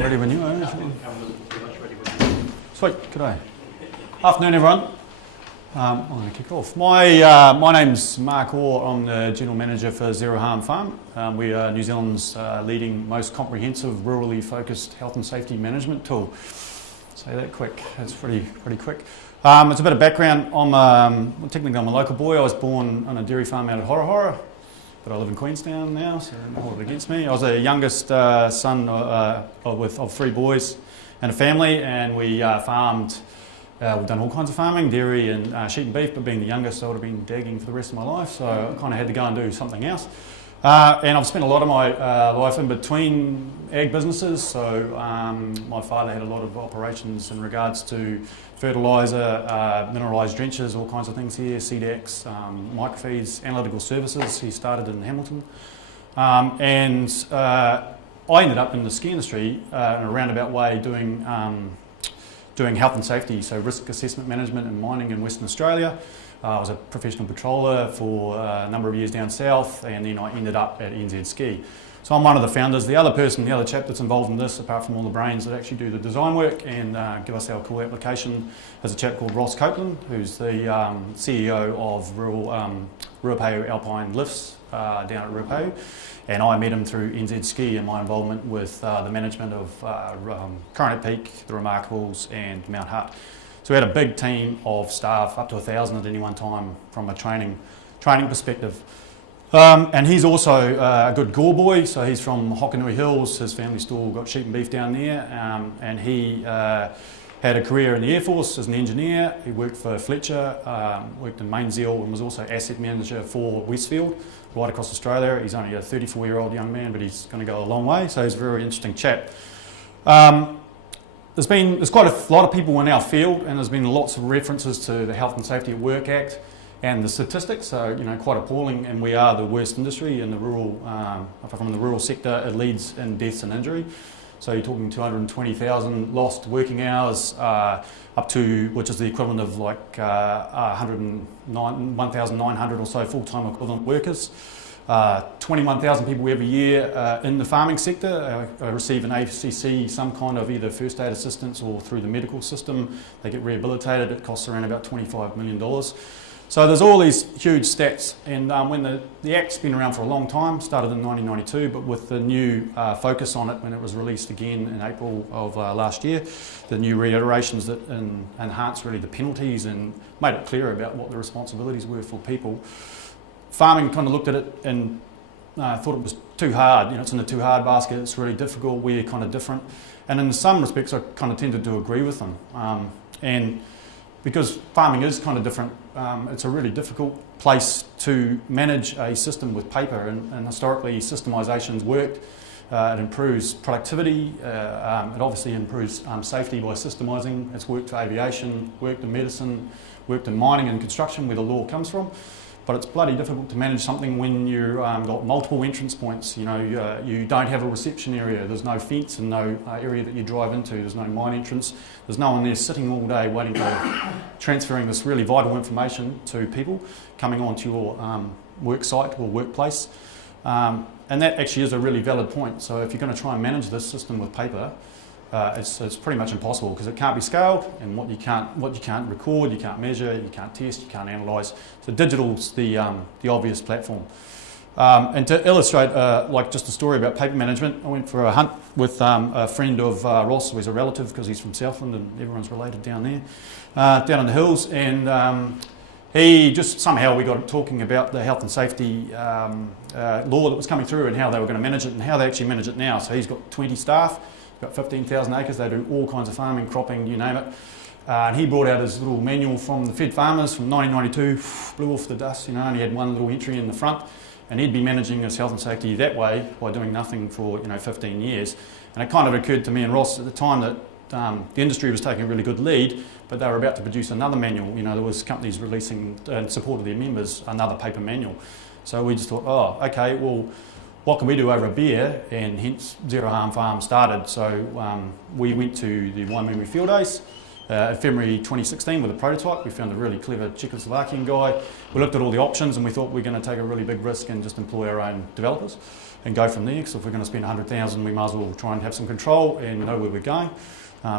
Ready when you are. Sweet, g'day. Afternoon, everyone. I'm going to kick off. My name's Mark Orr. I'm the General Manager for Zero Harm Farm. We are New Zealand's leading, most comprehensive, rurally focused health and safety management tool. Say that quick. That's pretty quick. It's a bit of background. Technically I'm a local boy. I was born on a dairy farm out at Horahora, but I live in Queenstown now, so don't hold it against me. I was the youngest son of three boys and a family, and we farmed. We've done all kinds of farming, dairy and sheep and beef, but being the youngest, I would have been dagging for the rest of my life, so I kind of had to go and do something else. And I've spent a lot of my life in between ag businesses, so my father had a lot of operations in regards to fertiliser, mineralised drenches, all kinds of things here, CDX, microfeeds, analytical services. He started in Hamilton. And I ended up in the ski industry in a roundabout way doing health and safety, so risk assessment management and mining in Western Australia. I was a professional patroller for a number of years down south, and then I ended up at NZ Ski. So I'm one of the founders. The other chap that's involved in this, apart from all the brains that actually do the design work and give us our cool application, is a chap called Ross Copeland, who's the CEO of Ruapeu Alpine Lifts down at Ruapeu. And I met him through NZ Ski and my involvement with the management of Coronet Peak, the Remarkables and Mount Hutt. So we had a big team of staff, up to 1,000 at any one time from a training perspective. And he's also a good gore boy, so he's from Hokanui Hills. His family still got sheep and beef down there, and he had a career in the Air Force as an engineer. He worked for Fletcher, worked in Mainzeal, and was also asset manager for Westfield, right across Australia. He's only a 34-year-old young man, but he's going to go a long way, so he's a very interesting chap. There's quite a lot of people in our field, and there's been lots of references to the Health and Safety at Work Act and the statistics, so quite appalling, and we are the worst industry in the rural, from the rural sector. It leads in deaths and injury. So you're talking 220,000 lost working hours, up to, which is the equivalent of like 1,900 or so full-time equivalent workers. 21,000 people every year in the farming sector receive an ACC, some kind of either first aid assistance or through the medical system. They get rehabilitated. It costs around about $25 million. So there's all these huge stats, and when the Act's been around for a long time, started in 1992, but with the new focus on it when it was released again in April of last year, the new reiterations that enhanced really the penalties and made it clear about what the responsibilities were for people. Farming kind of looked at it and thought it was too hard. It's in the too hard basket. It's really difficult. We're kind of different, and in some respects, I kind of tended to agree with them. And because farming is kind of different, it's a really difficult place to manage a system with paper. And historically, systemisation's worked. It improves productivity. It obviously improves safety by systemising. It's worked for aviation, worked in medicine, worked in mining and construction, where the law comes from. But it's bloody difficult to manage something when you've got multiple entrance points. You don't have a reception area. There's no fence and no area that you drive into. There's no mine entrance. There's no one there sitting all day waiting for transferring this really vital information to people coming onto your work site or workplace. And that actually is a really valid point. So if you're going to try and manage this system with paper, it's pretty much impossible because it can't be scaled, and what you can't record, you can't measure, you can't test, you can't analyse. So digital's the obvious platform. And to illustrate, like just a story about paper management, I went for a hunt with a friend of Ross, who is a relative because he's from Southland and everyone's related down there, down in the hills, and he just somehow we got talking about the health and safety law that was coming through and how they were going to manage it and how they actually manage it now. So he's got 20 staff. Got 15,000 acres, they do all kinds of farming, cropping, you name it. And he brought out his little manual from the Fed Farmers from 1992, blew off the dust, and he had one little entry in the front, and he'd be managing his health and safety that way by doing nothing for 15 years. And it kind of occurred to me and Ross at the time that the industry was taking a really good lead, but they were about to produce another manual. There was companies releasing, in support of their members, another paper manual. So we just thought, oh, okay, well, what can we do over a beer? And hence Zero Harm Farm started. So we went to the Waimumu Field Days in February 2016 with a prototype. We found a really clever Czechoslovakian guy. We looked at all the options and we thought we're going to take a really big risk and just employ our own developers and go from there, because if we're going to spend 100,000 we might as well try and have some control and know where we're going,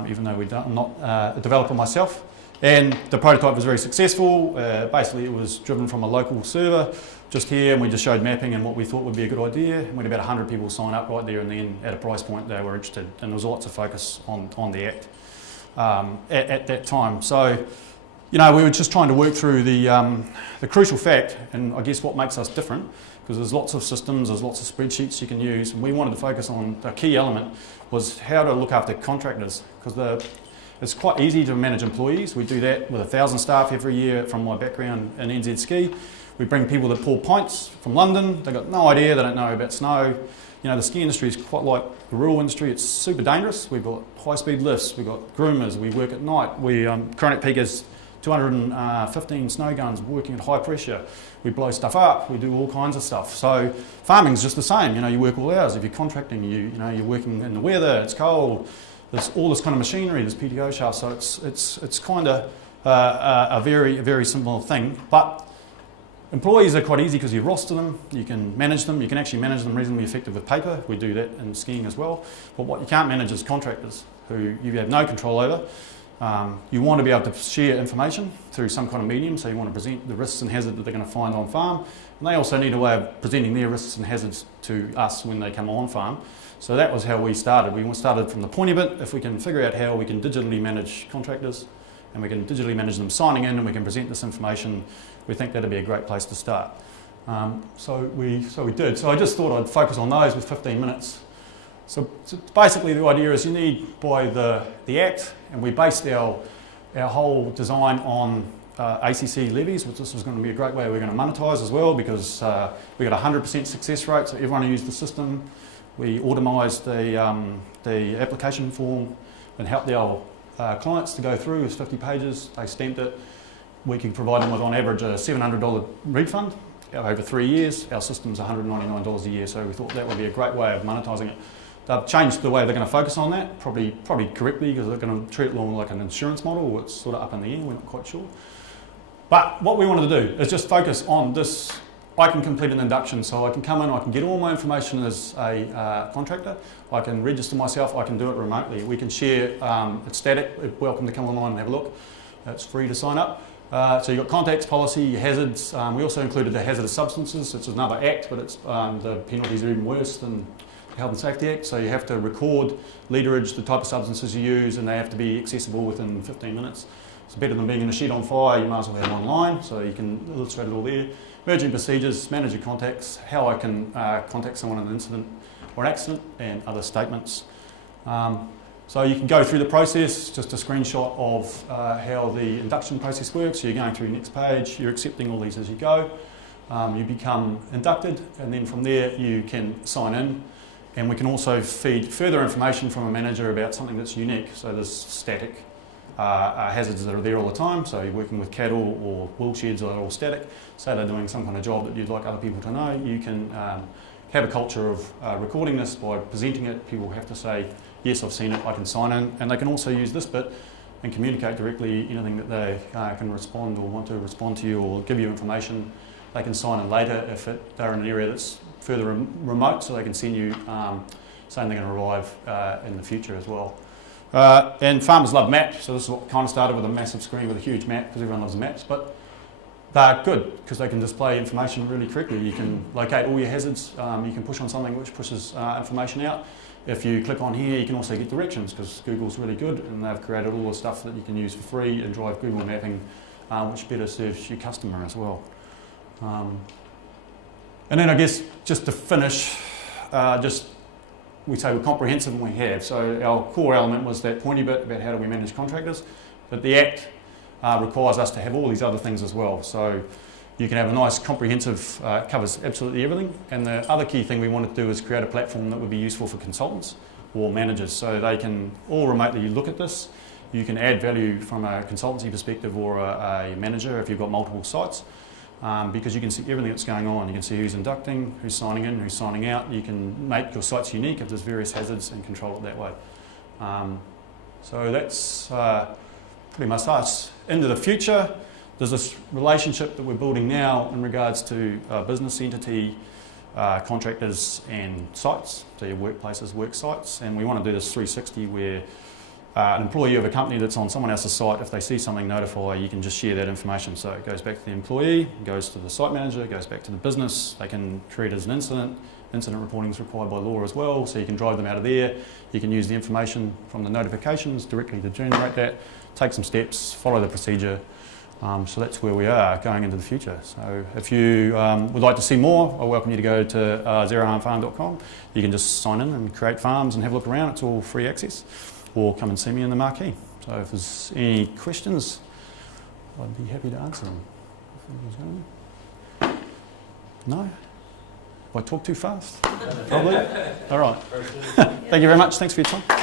even though I'm not a developer myself. And the prototype was very successful. Basically it was driven from a local server just here, and we just showed mapping and what we thought would be a good idea. And we had about 100 people sign up right there and then at a price point they were interested, and there was lots of focus on the act at that time. So, we were just trying to work through the crucial fact, and I guess what makes us different, because there's lots of systems, there's lots of spreadsheets you can use, and we wanted to focus on the key element was how to look after contractors, because it's quite easy to manage employees. We do that with 1,000 staff every year from my background in NZ Ski. We bring people that pour pints from London. They've got no idea, they don't know about snow. The ski industry is quite like the rural industry. It's super dangerous. We've got high-speed lifts, we've got groomers, we work at night. We current peak is 215 snow guns working at high pressure. We blow stuff up, we do all kinds of stuff. So farming's just the same. You work all hours. If you're contracting, you're working in the weather, it's cold. There's all this kind of machinery, there's PTO shafts, so it's kind of a very simple thing. But employees are quite easy because you roster them, you can manage them, you can actually manage them reasonably effective with paper. We do that in skiing as well. But what you can't manage is contractors, who you have no control over. You want to be able to share information through some kind of medium, so you want to present the risks and hazards that they're going to find on farm. And they also need a way of presenting their risks and hazards to us when they come on farm. So that was how we started. We started from the pointy bit. If we can figure out how we can digitally manage contractors and we can digitally manage them signing in and we can present this information, we think that'd be a great place to start. So we did. So I just thought I'd focus on those with 15 minutes. So basically the idea is you need by the Act, and we based our whole design on ACC levies, which this was going to be a great way we're going to monetise as well, because we got a 100% success rate, so everyone who used the system. We automised the application form and helped our clients to go through. It was 50 pages, they stamped it. We could provide them with on average a $700 refund over 3 years. Our system's $199 a year, so we thought that would be a great way of monetising it. They've changed the way they're going to focus on that, probably correctly, because they're going to treat it more like an insurance model. It's sort of up in the air, we're not quite sure. But what we wanted to do is just focus on this. I can complete an induction, so I can come in, I can get all my information as a contractor, I can register myself, I can do it remotely. We can share, it's static, welcome to come online and have a look. It's free to sign up. So you've got contacts, policy, hazards. We also included the hazardous substances, which is another act, but it's, the penalties are even worse than the Health and Safety Act. So you have to record literage, the type of substances you use, and they have to be accessible within 15 minutes. It's better than being in a shed on fire. You might as well have it online, so you can illustrate it all there. Emerging procedures, manage your contacts, how I can contact someone in an incident or an accident, and other statements. So you can go through the process, just a screenshot of how the induction process works. So you're going through your next page, you're accepting all these as you go. You become inducted, and then from there you can sign in. And we can also feed further information from a manager about something that's unique. So there's static hazards that are there all the time. So you're working with cattle or wool sheds that are all static. Say they're doing some kind of job that you'd like other people to know. You can have a culture of recording this by presenting it. People have to say, yes, I've seen it, I can sign in. And they can also use this bit and communicate directly anything that they can respond or want to respond to you or give you information. They can sign in later if they're in an area that's further remote, so they can send you saying they're going to arrive in the future as well. And farmers love maps, so this is what kind of started with a massive screen with a huge map, because everyone loves maps, but they're good because they can display information really correctly. You can locate all your hazards, you can push on something which pushes information out. If you click on here, you can also get directions, because Google's really good and they've created all the stuff that you can use for free and drive Google mapping, which better serves your customer as well. And then I guess just to finish, we say we're comprehensive and we have. So our core element was that pointy bit about how do we manage contractors, but the Act requires us to have all these other things as well. So you can have a nice comprehensive, covers absolutely everything. And the other key thing we wanted to do is create a platform that would be useful for consultants or managers, so they can all remotely look at this. You can add value from a consultancy perspective or a manager if you've got multiple sites. Because you can see everything that's going on. You can see who's inducting, who's signing in, who's signing out. You can make your sites unique if there's various hazards and control it that way. So that's pretty much us. Into the future, there's this relationship that we're building now in regards to business entity, contractors and sites, so your workplaces, work sites, and we want to do this 360 where an employee of a company that's on someone else's site, if they see something, notify, you can just share that information. So it goes back to the employee, goes to the site manager, goes back to the business. They can treat it as an incident. Incident reporting is required by law as well, so you can drive them out of there. You can use the information from the notifications directly to generate that, take some steps, follow the procedure. So that's where we are going into the future. So if you would like to see more, I welcome you to go to zeroharmfarm.com. You can just sign in and create farms and have a look around. It's all free access. Or come and see me in the marquee. So if there's any questions, I'd be happy to answer them. No? Have I talked too fast? Probably. All right. Thank you very much. Thanks for your time.